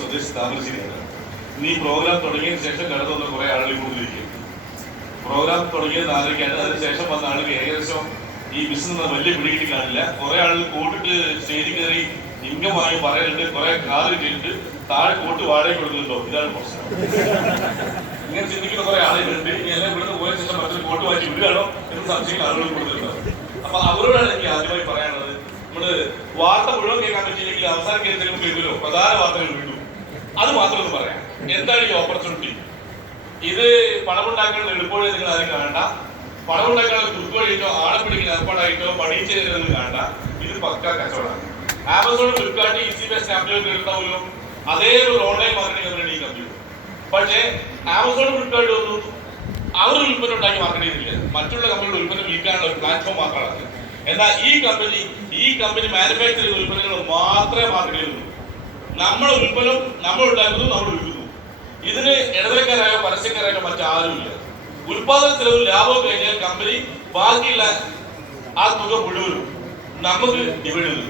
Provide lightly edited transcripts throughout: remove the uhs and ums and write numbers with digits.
സ്വദേശി താമരശ്ശേരിയാണ്. ഇനി പ്രോഗ്രാം തുടങ്ങിയതിന് ശേഷം കടന്നു വന്ന കുറെ ആളുകൾ കൂടുതലിരിക്കും. പ്രോഗ്രാം തുടങ്ങിയത് 4:00-ക്കാണ്. അതിനുശേഷം വന്ന ആളുകൾ ഏകദേശം ഈ ബിസിനസ് വലിയ പിടികിട്ടി കാണില്ല. കുറെ ആളുകൾ കോട്ടിട്ട് സ്റ്റേജിൽ കയറി ഇൻകം വാങ്ങി പറയുന്നുണ്ട്, കുറെ കാറ് ചെയ്തിട്ട് താഴെ കോട്ട് വാടക കൊടുക്കുന്നുണ്ടോ, ഇതാണ് പ്രശ്നം. ഇങ്ങനെ ചിന്തിക്കുന്ന കുറെ ആളുകളുണ്ട്. ഇനി എല്ലാം ഇവിടുന്ന് പോയ ശേഷം മറ്റൊരു കോട്ട് വാങ്ങി വിടുകയാണോ എന്ന് സംശയിക്കുന്ന ആളുകൾ കൂടുതലുണ്ടാവും. അപ്പൊ അവരോടാണ് എനിക്ക് ആദ്യമായി പറയാനുള്ളത്, നമ്മള് വാർത്ത മുഴുവൻ കേൾക്കാൻ പറ്റിയില്ലെങ്കിൽ അവസാനം കേൾക്കുമ്പോൾ കേൾക്കുമല്ലോ പ്രധാന വാർത്തകൾ വീണ്ടും അത് മാത്രം ഒന്ന് പറയാം. എന്താണ് ഈ ഓപ്പർച്യൂണിറ്റി? ഇത് പണമുണ്ടാക്കുന്നത് എളുപ്പവഴി നിങ്ങൾ ആരും കാണണ്ട. പണമുണ്ടാക്കാനുള്ള കുറുക്കുവഴിയിട്ടോ ആളെ പിടിക്കുന്ന ഏർപ്പാടായിട്ടോ പണിയിച്ചെന്ന് കാണണ്ട. ഇത് പക്ക കച്ചവടമാണ്. Amazon, Flipkart, eBay, Snapdeal എടുത്താവുമല്ലോ അതേ ഒരു ഓൺലൈൻ മാർക്കറ്റിംഗ് അവരുടെ ഈ കമ്പ്യൂട്ടർ. പക്ഷേ ആമസോൺ, ഫ്ലിപ്കാർട്ട് ഒന്നും അവർ ഉൽപ്പന്നം ഉണ്ടാക്കി മാർക്കറ്റ് ചെയ്തില്ല. മറ്റുള്ള കമ്പനിയുടെ ഉൽപ്പന്നം വിൽക്കാനുള്ള ഒരു പ്ലാറ്റ്ഫോം മാത്രമാണ്. എന്നാൽ ഈ കമ്പനി മാനുഫാക്ചർ ചെയ്ത ഉൽപ്പന്നങ്ങൾ മാത്രമേ മാർക്കറ്റ് ചെയ്യുന്നു. നമ്മുടെ ഉൽപ്പന്നം നമ്മൾ ഉണ്ടാക്കുന്നു, നമ്മൾ വിൽക്കുന്നു. ഇതിന് ഇടനിലക്കാരായോ പരസ്യക്കാരായോ മറ്റാരുമില്ല. ഉൽപാദന ചെലവ് ലാഭം കഴിഞ്ഞാൽ കമ്പനി ബാക്കിയുള്ള ആ തുക മുഴുവനും നമുക്ക് ഡിവൈഡ് ചെയ്തു.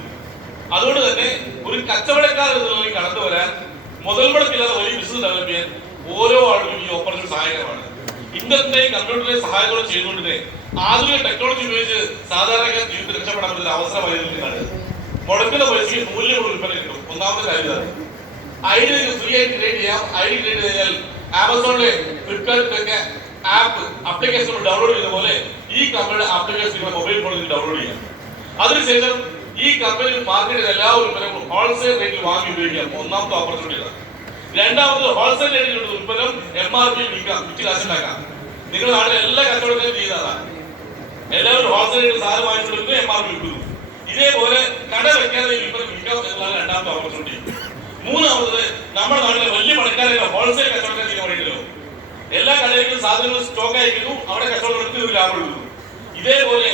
അതുകൊണ്ട് തന്നെ ഒരു കച്ചവടക്കാർ എന്നുള്ളതിൽ കടന്നു വരാൻ മുതൽ മുടക്കില്ലാതെ വലിയ ബിസിനസ് ഡെവലപ്പ് ചെയ്യാൻ ഓരോ ആളുകളും ഈ ഓപ്പർച്യൂണിറ്റി സഹായകരമാണ്. ഇന്റർനെറ്റിന്റെയും കമ്പ്യൂട്ടറിന്റെയും സഹായത്തോടെ ചെയ്തുകൊണ്ട് തന്നെ ആധുനിക ടെക്നോളജി ഉപയോഗിച്ച് സാധാരണക്കാർ ജീവിതത്തിൽ രക്ഷപ്പെടാൻ പറ്റുന്ന അവസരമായിരിക്കുന്നതാണ്. മുടക്കുന്ന പൈസയ്ക്ക് മൂല്യമുള്ള ഉൽപ്പന്നം കിട്ടും. ഒന്നാമത്തെ കാര്യം ഐഡി ഫ്രീ ആയിട്ട് ക്രിയേറ്റ് ചെയ്യാം. ഐഡി ക്രിയേറ്റ് കഴിഞ്ഞാൽ ആമസോണിലെ ഫ്ലിപ്കാർട്ടിലൊക്കെ ആപ്പ് ആപ്ലിക്കേഷൻ ഡൗൺലോഡ് ചെയ്യുന്ന പോലെ ഈ കമ്പനിയുടെ ആപ്ലിക്കേഷൻ മൊബൈൽ ഫോണിൽ ഡൗൺലോഡ് ചെയ്യാം. അതിനുശേഷം ഈ കമ്പനി മാർക്കറ്റിൽ എല്ലാ ഉൽപ്പന്നങ്ങളും ഹോൾസെയിൽ റേറ്റിൽ വാങ്ങി ഉപയോഗിക്കാം. ഒന്നാമത്തെ ഓപ്പർച്യൂണിറ്റി. രണ്ടാമത് ഹോൾസെയിൽ റേറ്റിലുള്ള ഉൽപ്പന്നം MRP വിൽക്കാം, വിറ്റ് കാശുണ്ടാക്കാം. നിങ്ങളുടെ നാട്ടിൽ എല്ലാ കച്ചവടത്തിനും ചെയ്യുന്നതാണ്. എല്ലാവരും ഹോൾസെയിൽ റേറ്റിൽ സാധനം വാങ്ങിച്ചു MRP വിൽക്കുന്നു. ഇതേപോലെ കട വെക്കാതെ ഉൽപ്പന്നം വിൽക്കാം എന്നുള്ളതാണ് രണ്ടാമത്തെ ഓപ്പർച്യൂണിറ്റി. മൂന്നാമത് നമ്മുടെ നാട്ടിലെ വലിയ പണക്കാരെ ഹോൾസെയിൽ കച്ചവടം ചെയ്യാൻ വേണ്ടിയിട്ടല്ലോ എല്ലാ കടയിലും സാധനങ്ങൾ സ്റ്റോക്ക് അയക്കുന്നു, അവിടെ കച്ചവടം എടുത്ത് ലാഭം എടുക്കുന്നു. ഇതേപോലെ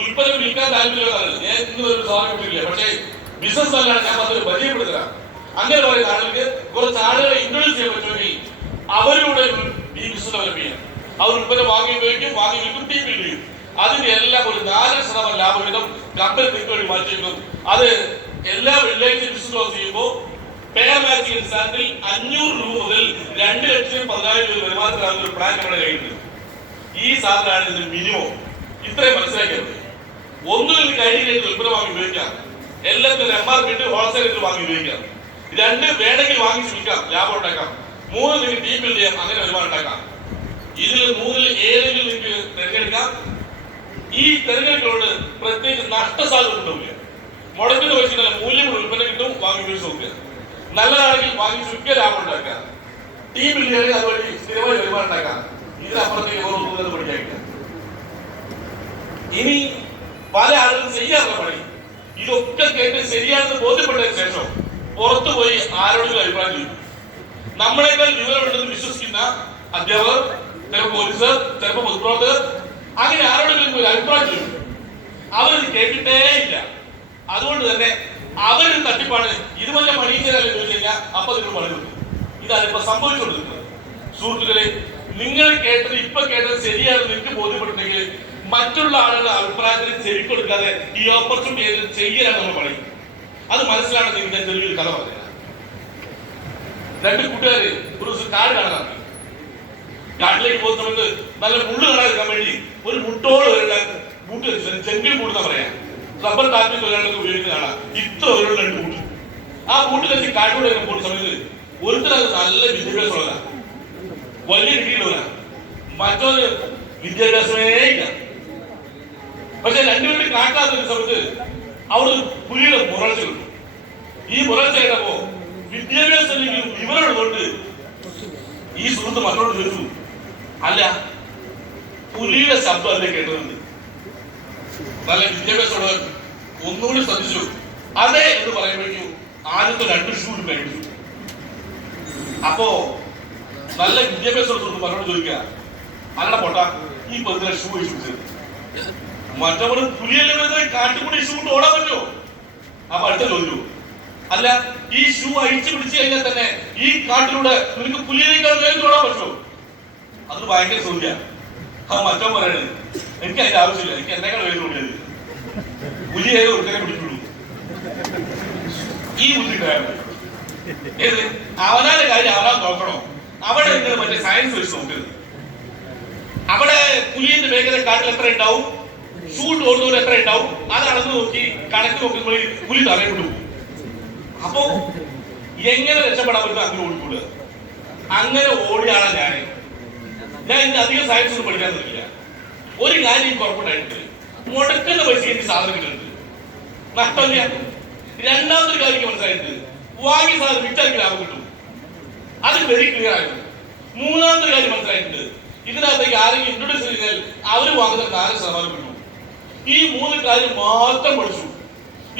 ഉൽപ്പന്നം വിൽക്കാൻ താല്പര്യമുള്ള ഞാൻ ഇന്ന് ഒരു സാധനം കിട്ടില്ല, പക്ഷേ ബിസിനസ് നല്ലതാണ്, ഞാൻ അതൊരു പരിചയപ്പെടുത്തുക. അങ്ങനെ പറയുന്ന ആളുകൾക്ക് കുറച്ച് ആളുകളെ ഇൻട്രൊഡ്യൂസ് ചെയ്യാൻ പറ്റുമെങ്കിൽ അവരിലൂടെ ഈ ബിസിനസ് ഡെവലപ്പ് ചെയ്യാം. അവർ ഉൽപ്പന്നം വാങ്ങി ഉപയോഗിക്കും, വാങ്ങി വിൽക്കും, ടീം ബിൽഡ് ചെയ്യും. അതിന്റെ എല്ലാം ഒരു 4% ലാഭവിധം കമ്പനി നിങ്ങൾക്ക് വേണ്ടി മാറ്റിവെക്കും. അത് എല്ലാ വെള്ളിയാഴ്ച ബിസിനസ് ക്ലോസ് ചെയ്യുമ്പോൾ പെയർ മാച്ചിങ് അടിസ്ഥാനത്തിൽ 500 രൂപ മുതൽ 2,10,000 രൂപ വരുമാനത്തിലാകുന്ന ഒരു പ്ലാൻ നമ്മുടെ കയ്യിലുണ്ട്. ഈ സാധനമാണ് ഇതിന് മിനിമം. ഇത്രയും മനസ്സിലാക്കിയത്. ഒന്ന് നിങ്ങൾക്ക് ഐഡി കഴിഞ്ഞ് ഉൽപ്പന്നം വാങ്ങി ഉപയോഗിക്കാം. എല്ലാത്തിനും MRP ഇട്ട് ഹോൾസെയിൽ റേറ്റിൽ വാങ്ങി ഉപയോഗിക്കാം. 2 വേണമെങ്കിൽ വാങ്ങിച്ച് വിൽക്കാം, ലാഭം ഉണ്ടാക്കാം. 3 നിങ്ങൾക്ക് ടീം ബിൽഡ് ചെയ്യാം, അങ്ങനെ വരുമാനം ഉണ്ടാക്കാം. ഇതിൽ 3-ൽ ഏതെങ്കിലും നിങ്ങൾക്ക് തിരഞ്ഞെടുക്കാം. ഈ തിരഞ്ഞെടുക്കളോട് പ്രത്യേകിച്ച് നഷ്ടസാധ്യത ഉണ്ടാവില്ല. മുടക്കുന്ന പൈസ നല്ല മൂല്യമുള്ള ഉൽപ്പന്നം കിട്ടും, വാങ്ങി ഉപയോഗിച്ച് നോക്കുക. നല്ലതാണെങ്കിൽ വാങ്ങി ചുരുക്കിയ ലാഭം ഉണ്ടാക്കാം. ടീം ബിൽഡ് ചെയ്യണമെങ്കിൽ അതുവഴി സ്ഥിരമായി വരുമാനം ഉണ്ടാക്കാം. ഇതിനപ്പുറത്തേക്ക് ഓരോന്നും പഠിക്കാനില്ല. ഇനി പല ആളുകളും ചെയ്യാറുള്ള പണി ഇതൊക്കെ കേട്ട് ശരിയാണെന്ന് ബോധ്യപ്പെട്ടതിന് ശേഷം പുറത്തു പോയി ആരോടും അഭിപ്രായം ചോദിക്കും. നമ്മളെക്കാൾ വിവരമുണ്ടെന്ന് വിശ്വസിക്കുന്ന അധ്യാപകർ, ചിലപ്പോൾ പോലീസ്, ചിലപ്പോൾ പൊതുപ്രവർത്തകർ, അങ്ങനെ ആരോടെങ്കിലും ഒരു അഭിപ്രായം ചോദിക്കും. അവരത് കേട്ടിട്ടേ ഇല്ല. അതുകൊണ്ട് തന്നെ അവരൊരു തട്ടിപ്പാണ്. ഇതുപോലെ പണിയിച്ചാലും ചോദിച്ചു കഴിഞ്ഞാൽ അപ്പൊ നിങ്ങൾ പണി കിട്ടും. ഇതാണ് ഇപ്പൊ സംഭവിച്ചുകൊണ്ടിരിക്കുന്നത്. സുഹൃത്തുക്കളെ, നിങ്ങൾ കേട്ടത് ശരിയാണെന്ന് നിങ്ങൾക്ക് ബോധ്യപ്പെട്ടുണ്ടെങ്കിൽ മറ്റുള്ള ആളുകളുടെ അഭിപ്രായത്തിന് ചെവി കൊടുക്കാതെ ഈ ഓപ്പർച്യൂണിറ്റി ചെയ്യാനാണ് നമ്മൾ പണി. അത് മനസ്സിലാണെന്ന് നിങ്ങൾ ചെറിയൊരു കഥ പറഞ്ഞ 2 കൂട്ടുകാര് ഒരു കാട് കാണാൻ കാട്ടിലേക്ക് പോകുന്ന സമയത്ത് നല്ല മുള്ളു കാണാതിരിക്കാൻ വേണ്ടി ഒരു മുട്ടോട് വരെയുള്ള ബൂട്ട് ചെങ്കിൽ ബൂട്ടെന്നാ പറയാ, റബ്ബർ ടാപ്പിംഗ് തൊഴിലാളികൾക്ക് ഉപയോഗിക്കുന്ന കാണാം. ഇത്ര വരെയുള്ള 2 ബൂട്ട്. ആ ബൂട്ട് വെച്ച് കാട്ടിലൂടെ പോകുന്ന സമയത്ത് ഒരുത്തരത് നല്ല വിദ്യാഭ്യാസമുള്ള വലിയ ഡിഗ്രിയിലുള്ളവരാ, മറ്റൊരു വിദ്യാഭ്യാസമേ ഇല്ല. പക്ഷെ 2 പേരും കാട്ടാത്ത സമയത്ത് അവിടെ പുലിയുടെ മുറച്ച കിട്ടും. ഈ മുറച്ച കേട്ടപ്പോ വിദ്യാഭ്യാസം ഇല്ലെങ്കിലും വിവരമുള്ളതുകൊണ്ട് ഈ സുഹൃത്ത് മക്കളോട് ചോദിച്ചു, അല്ല പുലിയുടെ ശബ്ദം അല്ലേ കേട്ടതുണ്ട്? നല്ല വിദ്യാഭ്യാസമുള്ളവർ ഒന്നുകൂടി ശ്രദ്ധിച്ചു. അതെ എന്ന് പറയുമ്പോഴേക്കും ആദ്യത്തെ 2 ഷൂ മേടിച്ചു. അപ്പോ നല്ല വിദ്യാഭ്യാസമുള്ള സുഹൃത്ത് മക്കളോട് ചോദിക്കുക, അല്ലട പൊട്ട ഈ 10 ഷൂ കഴിച്ചു മറ്റവർ പുലിയല്ലേ കാട്ടുകൂടി ഷൂ കൊണ്ട് ഓടാൻ പറ്റുമോ? അപ്പൊ അടുത്ത ചോദിച്ചു, അല്ല ഈ ഷൂ അഴിച്ചു പിടിച്ചു കഴിഞ്ഞാൽ തന്നെ ഈ കാട്ടിലൂടെ നിനക്ക് പുലിയേക്കാൾ വേഗം ഓടാൻ പറ്റുമോ? അതൊരു ഭയങ്കര സൂര്യ. ആ മറ്റോ പറയണത് എനിക്ക് അതിന്റെ ആവശ്യമില്ല, എനിക്ക് എന്നേക്കാൾ വേഗം ഓടിയത് പുലിയെ ഒരുത്തനെ പിടിക്കുള്ളൂ. ഈ ബുദ്ധി ഏത് അവനാന്റെ കാര്യം അവനാ നോക്കണോ? അവിടെ നിങ്ങൾ മറ്റേ സയൻസ് വെച്ച് നോക്കരുത്. അവിടെ പുലിന്റെ വേഗത കാട്ടിൽ എത്ര ഉണ്ടാവും, ഷൂട്ട് ഓടുന്നവർ എത്ര ഉണ്ടാവും, അത് അളന്ന് നോക്കി കണക്ക് നോക്കുമ്പോൾ പുലി തറയിട്ടു പോകും. അപ്പോ എങ്ങനെ രക്ഷപ്പെടാൻ പറ്റും? അങ്ങനെ ഓടിക്കൂടുക. അങ്ങനെ ഓടിയാണ് ഞാൻ ഇന്ന് അധികം സയൻസ് ഒന്നും പഠിക്കാൻ പറ്റില്ല. ഒരു കാര്യം ഉറപ്പുണ്ടായിട്ടുണ്ട്, മുടക്കുന്ന പൈസ എനിക്ക് സാധനം കിട്ടുന്നുണ്ട്, നഷ്ടമില്ല. രണ്ടാമതൊരു കാര്യം മനസ്സിലായിട്ട് വാങ്ങിയ സാധനം വിറ്റാർക്ക് ലാഭം കിട്ടും, അത് വെരി ക്ലിയർ ആയിരുന്നു. മൂന്നാമതൊരു കാര്യം മനസ്സിലായിട്ടുണ്ട്, ഇതിനകത്തേക്ക് ആരെങ്കിലും ഇൻട്രൊഡ്യൂസ് ചെയ്താൽ അവർ വാങ്ങുന്ന 4% കിട്ടും. ഈ 3 കാര്യം മാത്രം പഠിച്ചു,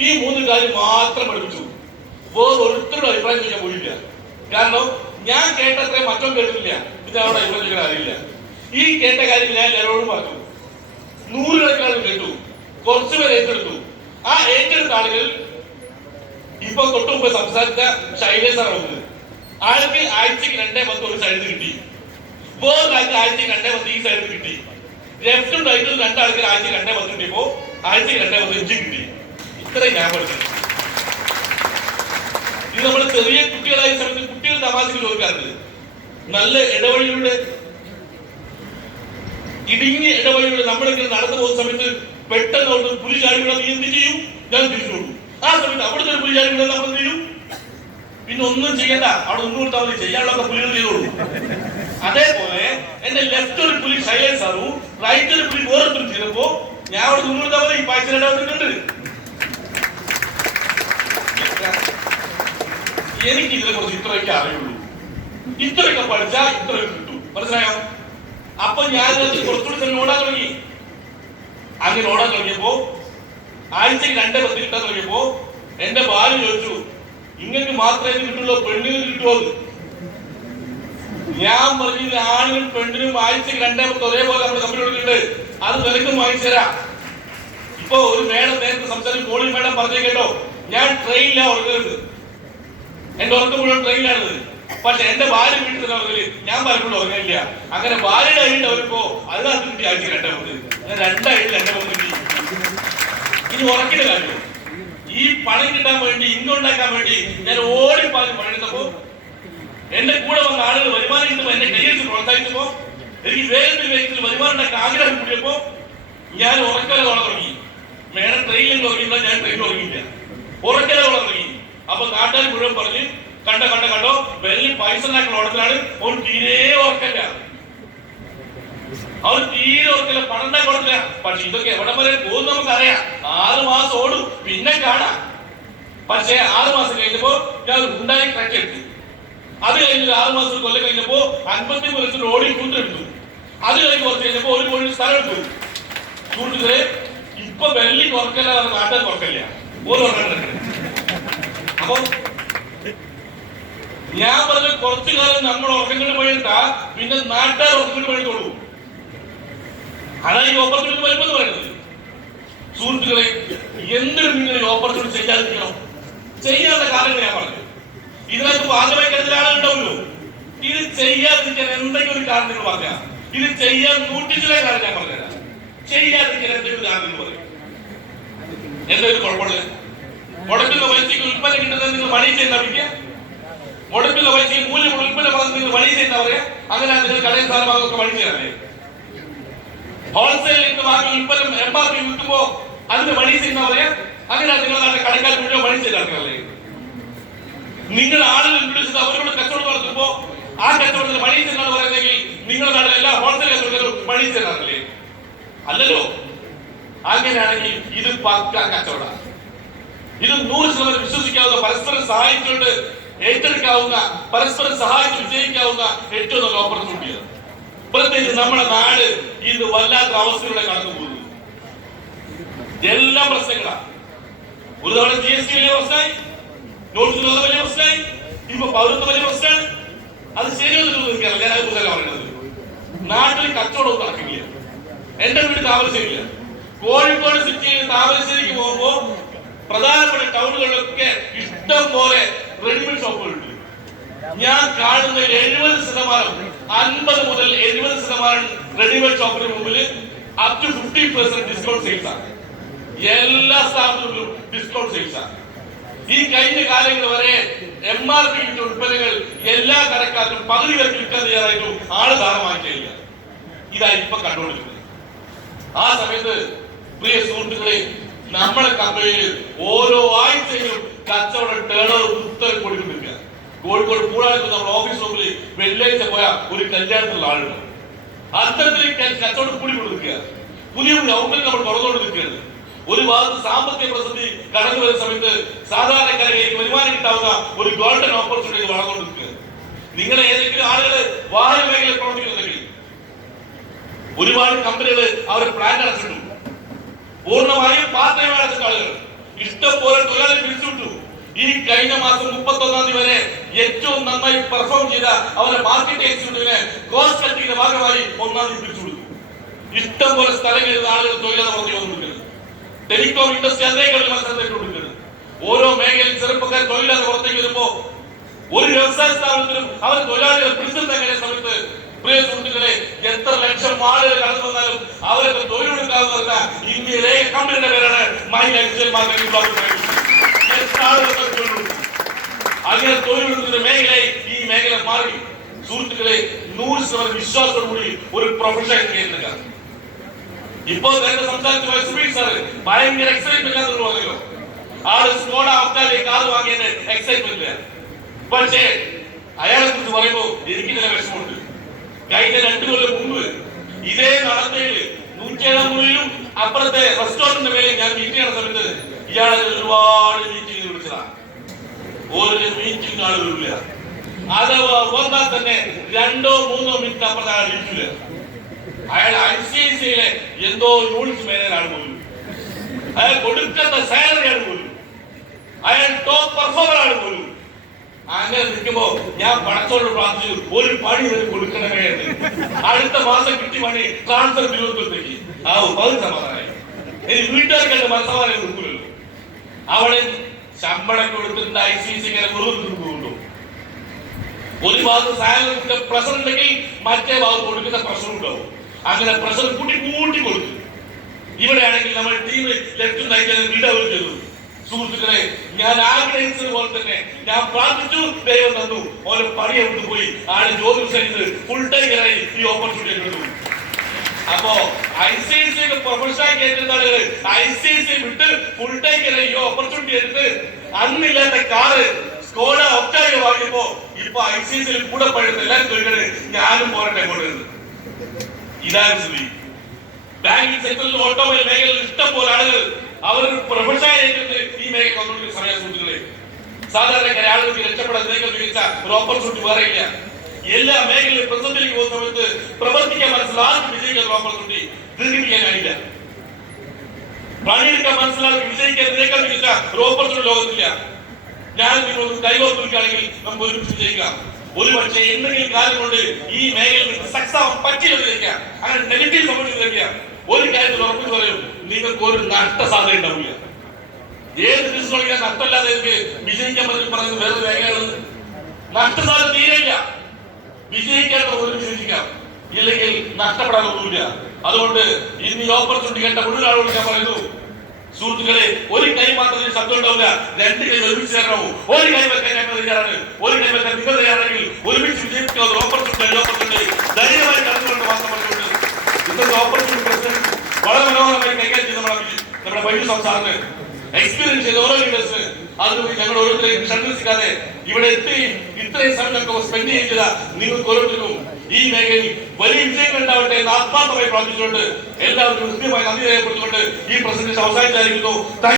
ഈ 3 കാര്യം മാത്രം പഠിപ്പിച്ചു. വേറെ ഒരിക്കലും അഭിപ്രായം ചെയ്യാൻ പോയില്ല. കാരണം ഞാൻ കേട്ടത്രേ മറ്റോ കേട്ടില്ല, ഇത് അവിടെ അഭിപ്രായം ചെയ്യാൻ അറിയില്ല. ഈ കേട്ട കാര്യം ഞാൻ എല്ലാവരോടും പറഞ്ഞു. 100 കണക്കിന് ആളുകൾ കേട്ടു, കുറച്ചുപേർ ഏറ്റെടുത്തു. ആ ഏറ്റെടുത്ത ആളുകൾ ഇപ്പൊ തൊട്ടു മുമ്പ് സംസാരിച്ച ശൈലേഷ് സാർ വന്നത് ആൾക്ക് ആഴ്ചക്ക് 2-10 ഒരു സൈഡ് കിട്ടി, വേറൊരാൾക്ക് ആഴ്ചക്ക് 2-10 ഈ സൈഡ് കിട്ടി. ലെഫ്റ്റും റൈറ്റും 2 ആൾക്കാർ ആഴ്ചക്ക് 2-10 കിട്ടിയപ്പോ ആഴ്ചക്ക് 2-10 ഇഞ്ച് കിട്ടി. ഇത്രയും ഞാൻ പഠിച്ചു. ഇത് നമ്മൾ ചെറിയ കുട്ടികളായ സമയത്ത് കുട്ടികൾ തമാശക്ക് ചോദിക്കാറുണ്ട്, നല്ല ഇടവഴിയുടെ ഇടുങ്ങിയ ഇടവഴിയുടെ നമ്മളിങ്ങനെ നടന്നു പോകുന്ന സമയത്ത് പെട്ടെന്ന് അവിടെ പുലി ചാടികളെ നീ എന്ത് ചെയ്യും? ഞാൻ തിരിച്ചു കൊടുക്കും. ആ സമയത്ത് അവിടുത്തെ ഒരു പുലി ചാടികളെ നമ്മൾ എന്ത് ചെയ്യും? പിന്നെ ഒന്നും ചെയ്യണ്ട, അവിടെ ഒന്നും കൊടുത്താൽ മതി, ചെയ്യാനുള്ള പുലികൾ ചെയ്തോളൂ. അതേപോലെ എന്റെ ലെഫ്റ്റ് ഒരു പുലി ശൈലേഷ് സാറും റൈറ്റ് ഒരു പുലി വേറൊരു ചെയ്തപ്പോ ഞാൻ അവിടെ ഒന്നും കൊടുത്താൽ മതി, പൈസ ഇടവന്നിട്ടുണ്ട്. എനിക്ക് ഇതിനെ കുറിച്ച് ഇത്രയൊക്കെ അറിയുള്ളൂ, ഇത്രയൊക്കെ പഠിച്ചാൽ ഇത്രയൊക്കെ കിട്ടും. മനസ്സിലായോ? അപ്പൊ ഞാൻ കുറച്ചുകൂടി തന്നെ ഓടാൻ തുടങ്ങി. അങ്ങനെ ഓടാൻ തുടങ്ങിയപ്പോ ആഴ്ചക്ക് 2-10 കിട്ടാൻ തുടങ്ങിയപ്പോ എന്റെ ഭാര്യ ചോദിച്ചു, ഇങ്ങനെ മാത്രമേ കിട്ടുള്ളൂ, പെണ്ണിന് കിട്ടുമോ? ഞാൻ പറഞ്ഞത് ആണിനും പെണ്ണിനും ആഴ്ചക്ക് 2-10 ഒരേപോലെ നമ്മുടെ കമ്പനി കൊടുക്കുന്നുണ്ട്, അത് നിനക്കും വാങ്ങിച്ചു തരാം. ഇപ്പൊ ഒരു മേഡം നേരത്തെ സംസാരിച്ച് കോളി മേഡം പറഞ്ഞേ കേട്ടോ, ഞാൻ ട്രെയിനിലാണ് ഉറങ്ങുന്നത്, എന്റെ ഉറക്കം മുഴുവൻ ട്രെയിനിലാണത്. പക്ഷെ എന്റെ ഭാര്യ വീട്ടിൽ തന്നെ ഉറങ്ങല്, ഞാൻ ഭാര്യയോട് ഉറങ്ങില്ല. അങ്ങനെ ഭാര്യയുടെ അഴിയിട്ട് അവരിപ്പോ അതിനകത്ത് കിട്ടി ആഴ്ച 2-10, ഞാൻ 2 ആഴ്ച 2-10 കിട്ടി. ഇനി ഉറക്കിന്റെ കാര്യം, ഈ പണം കിട്ടാൻ വേണ്ടി, ഇൻകം ഉണ്ടാക്കാൻ വേണ്ടി ഞാൻ ഓടിപ്പാഞ്ഞ് പണിയെടുത്തപ്പോ എന്റെ കൂടെ വന്ന ആളുകൾ വരുമാനം കിട്ടുമ്പോ എന്റെ കയ്യിൽ പ്രോത്സാഹിച്ചപ്പോ എനിക്ക് വേഗത്തിൽ വരുമാനം ഉണ്ടാക്കാൻ ആഗ്രഹം കൂടിയപ്പോ ഞാൻ ഉറക്കല തുടങ്ങി. മേഡം ട്രെയിനിൽ ഉറങ്ങിയില്ല, ഞാൻ ട്രെയിനിൽ ഉറങ്ങിയില്ല, ഉറക്കല തുടങ്ങി. അപ്പൊ നാട്ടുകാർ മുഴുവൻ പറഞ്ഞ് കണ്ടോ വലിയ പൈസ ഉണ്ടാക്കുന്ന ഓടത്തിലാണ്, ഒരു തീരെ ഓർക്കല്ല, അവർ തീരെ ഓർക്കില്ല, പണം ഉണ്ടാക്കി ഓടത്തില്ല. പക്ഷെ ഇതൊക്കെ എവിടെ വരെ പോകും നമുക്കറിയാം. 6 മാസം ഓടും, പിന്നെ കാണാം. പക്ഷെ 6 മാസം കഴിഞ്ഞപ്പോ ഞാൻ ഉണ്ടായി ട്രക്ക് എടുത്തു. അത് കഴിഞ്ഞ് 6 മാസം കൊല്ലം കഴിഞ്ഞപ്പോ 53 ലക്ഷം ഓടി കൂട്ടെടുത്തു. അത് കഴിഞ്ഞ് കുറച്ച് കഴിഞ്ഞപ്പോ 1 കോടി സ്ഥലം എടുത്തു. സുഹൃത്തുക്കളെ, ഇപ്പൊ വെള്ളി കുറക്കല്ല, നാട്ടുകാർ കുറക്കല്ല, ഓരോ ഉറങ്ങുന്നുണ്ട്. അപ്പൊ ഞാൻ പറഞ്ഞ കുറച്ചു കാലം നമ്മൾ ഉറക്കങ്ങൾ പണിയെടുത്താ പിന്നെ നാട്ടുകാർ ഉറക്കങ്ങൾ പണിയെടുത്തോളൂ. അതാണ് ഈ ഓപ്പർച്യൂണിറ്റി വരുമ്പോൾ പറയുന്നത്. സുഹൃത്തുക്കളെ, എന്തിനും നിങ്ങൾ ഈ ഓപ്പർച്യൂണിറ്റി ചെയ്യാതിരിക്കണം. ചെയ്യാനുള്ള കാരണങ്ങൾ ഞാൻ പറഞ്ഞു. ഇതിനകത്ത് ഭാഗമായി കരുതുന്ന ആളുണ്ടാവുമല്ലോ, ഇത് ചെയ്യാതിരിക്കാൻ എന്തെങ്കിലും ഒരു കാരണം നിങ്ങൾ പറഞ്ഞാൽ, ഇത് ചെയ്യാൻ 100 ചില കാര്യം ഞാൻ പറഞ്ഞുതരാം. ചെയ്യാതിരിക്കാൻ എന്തെങ്കിലും ഒരു കാരണം പറയും, എന്തെങ്കിലും കുഴപ്പമില്ല. മുടക്കുന്ന പൈസക്ക് ഉൽപ്പന്നം കിട്ടുന്നത് നിങ്ങൾ പണി ചെയ്യുന്ന വിളിക്കുക, മുടക്കുന്ന പൈസക്ക് മൂല്യമുള്ള ഉൽപ്പന്നം നിങ്ങൾ പണി ചെയ്യുന്ന പറയാ. അങ്ങനെ നിങ്ങൾ കടയിൽ സാധനങ്ങളൊക്കെ പണി ചെയ്യാനേ. ഹോൾസെയിൽ നിന്ന് വാങ്ങിയ ഉൽപ്പന്നം MRP വിൽക്കുമ്പോ അതിന് പണി ചെയ്യുന്ന പറയാ. അങ്ങനെ നിങ്ങൾ കടക്കാർ മുഴുവൻ പണി ചെയ്താർക്കല്ലേ. നിങ്ങൾ ആളുകൾ വിളിച്ചത് അവരോട് കച്ചവടം നടത്തുമ്പോ ആ കച്ചവടത്തിന് പണി ചെയ്യുന്ന പറയുന്നെങ്കിൽ നിങ്ങളുടെ നാട്ടിൽ എല്ലാ ഹോൾസെയിൽ കച്ചവടത്തിലും പണി ചെയ്യാറില്ലേ? അല്ലല്ലോ. അങ്ങനെയാണെങ്കിൽ ഇത് പക്ക കച്ചവടമാണ്. ഇത് 100% വിശ്വസിക്കാവുന്ന, പരസ്പരം സഹായിച്ചുകൊണ്ട് ഏറ്റെടുക്കാവുന്ന, പരസ്പരം സഹായിച്ച് വിജയിക്കാവുന്ന ഏറ്റവും നല്ല ഓപ്പർച്യൂണിറ്റിയാണ്. പ്രത്യേകിച്ച് നമ്മുടെ നാട് ഇന്ന് വല്ലാത്ത അവസ്ഥയിലൂടെ കടന്നു പോകുന്നു. എല്ലാം പ്രശ്നങ്ങളാണ്. ഒരു തവണ GST വലിയ പ്രശ്നമായി, നോട്ട്സ് വലിയ പ്രശ്നമായി, ഇപ്പൊ പൗരത്വം വലിയ പ്രശ്നമാണ്. അത് ശരിയൊന്നും നിൽക്കാറില്ല. ഞാൻ അത് പറയുന്നത് നാട്ടിൽ കച്ചവടവും നടക്കില്ല. എന്റെ വീട് താമരശ്ശേരിയില്ല. കോഴിക്കോട് സിറ്റിയിൽ താമരശ്ശേരിക്ക് പോകുമ്പോ പ്രധാനപ്പെട്ട ടൗണുകളിലൊക്കെ ഇഷ്ടം പോലെ റെഡിമെയ്ഡ് ഷോപ്പുകളുണ്ട്. ഞാൻ കാണുന്ന 70%, 50 മുതൽ 70% റെഡിമെയ്ഡ് ഷോപ്പിന് മുമ്പിൽ അപ് ടു 50% ഡിസ്കൗണ്ട് സെയിൽസ് ആണ്. എല്ലാ സ്ഥാപനങ്ങളിലും ഡിസ്കൗണ്ട് സെയിൽസ് ആണ്. ഈ കഴിഞ്ഞ കാലങ്ങൾ വരെ MRP വിറ്റ ഉൽപ്പന്നങ്ങൾ എല്ലാ കടക്കാർക്കും പകുതി വിലക്ക് വിൽക്കാൻ തയ്യാറായിട്ടും ആള് ധാരണമാക്കിയില്ല. ഇതാ ഇപ്പൊ കണ്ടുകൊണ്ടിരിക്കുന്നത്. ആ സമയത്ത് പ്രിയ സുഹൃത്തുക്കളെ, നമ്മളെ കമ്പനിയിൽ ഓരോ ആഴ്ചയിലും കച്ചവട ടേണർ കുത്തനെ കൊടുക്കുന്നില്ല. കോഴിക്കോട് പൂളായിട്ട് നമ്മുടെ ഓഫീസ് റൂമിൽ വെള്ളിയാഴ്ച പോയ ഒരു കല്യാണത്തിലുള്ള ആളുണ്ട്. അത്തരത്തിൽ കച്ചവടം കൂടി കൊടുക്കുക. പുതിയ ഔട്ട്ലെറ്റ് നമ്മൾ തുറന്നുകൊണ്ട് നിൽക്കുകയാണ്. ഒരു ഭാഗത്ത് സാമ്പത്തിക പ്രതിസന്ധി കടന്നു വരുന്ന സമയത്ത് സാധാരണക്കാരിലേക്ക് വരുമാനം കിട്ടാവുന്ന ഒരു ഗോൾഡൻ ഓപ്പർച്യൂണിറ്റി വളർന്നുകൊണ്ട് നിൽക്കുക. നിങ്ങളെ ഏതെങ്കിലും ആളുകൾ വാഹന മേഖലയിൽ പ്രവർത്തിക്കുന്നുണ്ടെങ്കിൽ ഒരുപാട് കമ്പനികൾ അവരുടെ പ്ലാൻ അടച്ചിട്ടു. പൂർണ്ണമായും പാർട്ട് ടൈം അടച്ചിട്ട ആളുകൾ ഇഷ്ടംപോലെ തൊഴിലാളി പിരിച്ചുവിട്ടു. ഈ കഴിഞ്ഞ മാസം 31-ാം തീയതി വരെ ഏറ്റവും നന്നായി പെർഫോം ചെയ്ത അവരുടെ മാർക്കറ്റിംഗ് എക്സിക്യൂട്ടീവിനെ കോസ്റ്റ് കട്ടിങ്ങിന്റെ ഭാഗമായി 1-ാം തീയതി പിരിച്ചു കൊടുത്തു. ഇഷ്ടംപോലെ സ്ഥലങ്ങളിൽ ആളുകൾ തൊഴിലാളി പുറത്തേക്ക് വന്നിരിക്കുന്നത്. ടെലികോം ഇൻഡസ്ട്രി അതേപോലെ മത്സരത്തിട്ടുകൊണ്ടിരിക്കുന്നത്. ഓരോ മേഖലയിൽ ചെറുപ്പക്കാർ തൊഴിലാളി പുറത്തേക്ക് വരുമ്പോ ഒരു വ്യവസായ സ്ഥാപനത്തിലും അവർ തൊഴിലാളികളെ പിടിച്ചെടുത്ത സമയത്ത് പ്രിയ സുഹൃത്തുക്കളെ, എത്ര ലക്ഷം ആളുകൾ കടന്നു വന്നാലും അവരൊക്കെ തൊഴിലെടുക്കാവുന്ന ഇന്ത്യയിലെ കമ്പനിയുടെ പേരാണ് മൈ ലൈഫ് മാർക്കറ്റിംഗ്. അങ്ങനെ തൊഴിലെടുക്കുന്ന മേഖലയായി ഈ മേഖല മാറി. സുഹൃത്തുക്കളെ, 100% വിശ്വാസത്തോടുകൂടി ഒരു പ്രൊഫഷൻ ചെയ്യുക. ഇപ്പോ നേരത്തെ സംസാരിച്ച സുബീഷ് സാറ് ഭയങ്കര എക്സൈറ്റ്മെന്റ് ആണെന്ന് പറഞ്ഞല്ലോ. ആള് സ്കോഡ ഒക്ടാവിയ കാർ വാങ്ങിയതിന് എക്സൈറ്റ്മെന്റ് ഇല്ല. പക്ഷേ അയാളെ കുറിച്ച് പറയുമ്പോ എനിക്ക് ചില വിഷമമുണ്ട്. കഴിഞ്ഞ 2 കൊല്ലം മുമ്പ് ഇതേ നടത്തയില് 107-ാം മുറിയിലും അപ്പുറത്തെ റെസ്റ്റോറന്റിന്റെ മേലെ ഞാൻ മീറ്റ് ചെയ്യുന്ന സമയത്ത് ഇയാളെ ഒരുപാട് മീറ്റിംഗ് വിളിച്ചതാണ്. ഒരു മീറ്റിംഗ് ആൾ വരില്ല. അഥവാ വന്നാൽ തന്നെ 2-3 മിനിറ്റ് അപ്പുറത്തെ ആൾ ഇരിക്കില്ല. അയാൾ ICICIയിലെ എന്തോ യൂണിറ്റ് മാനേജറാണ് പോലും. അയാൾ കൊടുക്കുന്ന സാലറിയാണ് പോലും. അയാൾ ടോപ്പ് പെർഫോമർ ആണ് പോലും. അങ്ങനെ നിൽക്കുമ്പോ ഞാൻ പണത്തോട് പ്രാർത്ഥിച്ചു, ഒരു പണി ഇവര് കൊടുക്കണമേ എന്ന്. അടുത്ത മാസം കിട്ടി പണി ട്രാൻസ്ഫർ തിരുവനന്തപുരത്തേക്ക്. പകുതി സമാധാനമായി. ഇനി വീട്ടുകാർക്കുണ്ട് മനസ്സമാധാനം കൊടുക്കില്ലല്ലോ. അവിടെ ശമ്പളം കൊടുത്തിട്ട് ICICI ഇങ്ങനെ വെറുതെ. ഒരു ഭാഗത്ത് സാലറിന്റെ പ്രഷർ ഉണ്ടെങ്കിൽ മറ്റേ ഭാഗത്ത് കൊടുക്കുന്ന പ്രഷർ ഉണ്ടാവും. അങ്ങനെ പ്രഷർ കൂട്ടി കൊടുക്കും. ഇവിടെയാണെങ്കിൽ നമ്മൾ ടീം ലെഫ്റ്റ് നയിക്കാൻ ലീഡാവുകയും ചെയ്തു. സുഹൃത്തുക്കളെ, ഞാൻ ആഗ്രഹിച്ചത് പോലെ തന്നെ ഞാൻ പ്രാർത്ഥിച്ചു, ദൈവം തന്നു. ഓരോ പണി എടുത്തു പോയി ആള് ജോലി ചെയ്ത് ഫുൾ ടൈമറായി ഈ ഓപ്പർച്യൂണിറ്റി എടുത്തു. അപ്പോ ICICI പ്രൊഫഷണൽ കേട്ടിരുന്ന ആളുകൾ ICICI വിട്ട് ഫുൾ ടൈമറായി ഈ ഓപ്പർച്യൂണിറ്റി എടുത്ത് അന്നില്ലാത്ത കാറ് സ്കോഡ ഒക്ടാവിയ വാങ്ങിയപ്പോ ഇപ്പൊ ICICI കൂടെ പഴുന്ന എല്ലാവരും ചോദിക്കണേ, ഞാനും പോരട്ടെ കൊണ്ടുവരുന്നത്. ഇതാണ് സ്ഥിതി. ബാങ്കിങ് സെക്ടറിൽ ഓട്ടോമൊബൈൽ മേഖലയിൽ ഇഷ്ടം പോലെ ആളുകൾ അവർ പ്രൊഫഷണലായിട്ട് ഈ മേഖല വന്നുകൊണ്ടിരിക്കുന്ന സമയ സുഹൃത്തുക്കളെ, സാധാരണക്കാരെ ആളുകൾക്ക് രക്ഷപ്പെടാൻ മികച്ച ഒരു ഓപ്പർച്യൂണിറ്റി വേറെ ഇല്ല. എല്ലാ മേഖലയിലും പ്രതിസന്ധിയിലേക്ക് പോകുന്ന സമയത്ത് പ്രവർത്തിക്കാൻ മനസ്സിലാക്കി വിജയിക്കാൻ ഓപ്പർച്യൂണിറ്റി ദീർഘിപ്പിക്കാൻ കഴിയില്ല. പണിയെടുക്കാൻ മനസ്സിലാക്കി വിജയിക്കാൻ മികച്ച ഒരു ഓപ്പർച്യൂണിറ്റി ലോകത്തില്ല. ഞാൻ നിങ്ങൾക്ക് കൈകോർത്ത് നിൽക്കുകയാണെങ്കിൽ നമുക്ക് ഒരുമിച്ച് വിജയിക്കാം. ഒരു പക്ഷേ എന്തെങ്കിലും കാര്യം കൊണ്ട് ഈ മേഖലയിൽ സക്സസ് ആവാൻ പറ്റിയില്ല, അങ്ങനെ നെഗറ്റീവ് സംഭവിച്ചിരിക്കുക. ഒരു കാര്യത്തിൽ ഉറപ്പിച്ച് പറയും, നിങ്ങൾക്ക് ഒരു നഷ്ട സാധ്യത ഉണ്ടാവില്ല. ഏത് ബിസിനസ് തുടങ്ങിയാൽ നഷ്ടമില്ലാതെ എനിക്ക് വിജയിക്കാൻ പറ്റും പറയുന്നത് വേറെ മേഖലകൾ നഷ്ടസാധ്യത തീരെയില്ല. വിജയിക്കാൻ ഒരു വിജയിക്കാം, ഇല്ലെങ്കിൽ നഷ്ടപ്പെടാനൊന്നുമില്ല. അതുകൊണ്ട് ഇന്ന് ഈ ഓപ്പർച്യൂണിറ്റി കേട്ട മുഴുവൻ ആളോട് ഞാൻ പറയുന്നു, സുഹൃത്തുക്കളെ, ഒരു കൈ മാത്രമേ ശബ്ദം ഉണ്ടാവില്ല, 2 കൈ ഒരുമിച്ച് ചേരണവും. ഒരു കൈ വെക്കാൻ ഞങ്ങൾ തയ്യാറാണ്, ഒരു കൈ വെക്കാൻ നിങ്ങൾ തയ്യാറാണെങ്കിൽ ഒരുമിച്ച് വിജയിക്കുന്ന ഓപ്പർച്യൂണിറ്റി ധൈര്യമായി കടന്നുകൊണ്ട് മാത്രം പറഞ്ഞുകൊണ്ട് ഇന്നത്തെ ഓപ്പർച്യൂണിറ്റി പ്രസിഡന്റ് വളരെ മനോഹരമായി കൈകാര്യം ചെയ്ത് നമ്മുടെ വൈദ്യുതി സംസ്ഥാനത്ത് എക്സ്പീരിയൻസ് ചെയ്ത ഓരോ ലീഡേഴ്സിന് അതുകൊണ്ട് ഞങ്ങൾ ഓരോരുത്തരെയും ക്ഷണിക്കാതെ ഇവിടെ എത്തി ഇത്രയും സമയം ഞങ്ങൾക്ക് സ്പെൻഡ് ചെയ്ത നിങ്ങൾക്ക് ഓരോരുത്തർക്കും ഈ മേഖലയിൽ വലിയ വിജയങ്ങൾ ഉണ്ടാവട്ടെ എന്ന് ആത്മാർത്ഥമായി പ്രാർത്ഥിച്ചുകൊണ്ട് എല്ലാവർക്കും കൃത്യമായി നന്ദി രേഖപ്പെടുത്തിക്കൊണ്ട് ഈ പ്രസന്റേഷൻ അവസാനിച്ചായിരിക്കുന്നു.